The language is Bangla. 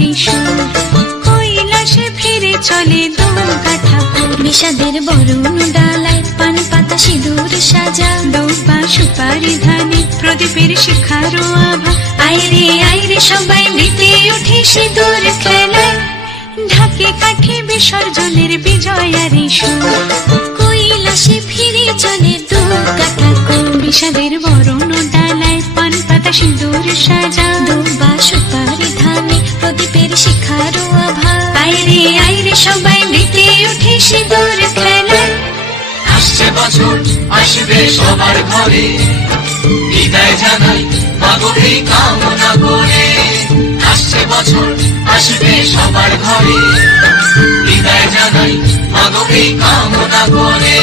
বিজয়ারি সুর। কৈলাসে ফিরে চলে দু কাঠা ফুল, বিষাদের বরণ ডালায় পান পাতা সিঁদুর সাজা, দৌপা সুপারি ধানে প্রদীপের শিখারো আভা। আইরে সবাই মেতে উঠে সিঁদুর খেলায়, ঢাকে কাঠে বিসর্জনের বিজয়ারি সুর। কৈলাসে ফিরে চলে দু কাঠা কুল, বিষাদের বরণ ডালায় পান পাতা সিঁদুর সাজা, দৌপা সুপারি ধানে প্রদীপের শিখারো আভা। আইরে সবাই মেতে উঠে সিঁদুর খেলায়। আসছে বছর আসবে সবার ঘরে, বিদায় জানাই মাগো এই কামনা করে। আসছে বছর আসবে সবার ঘরে, বিদায় জানাই মাগো এই কামনা করে।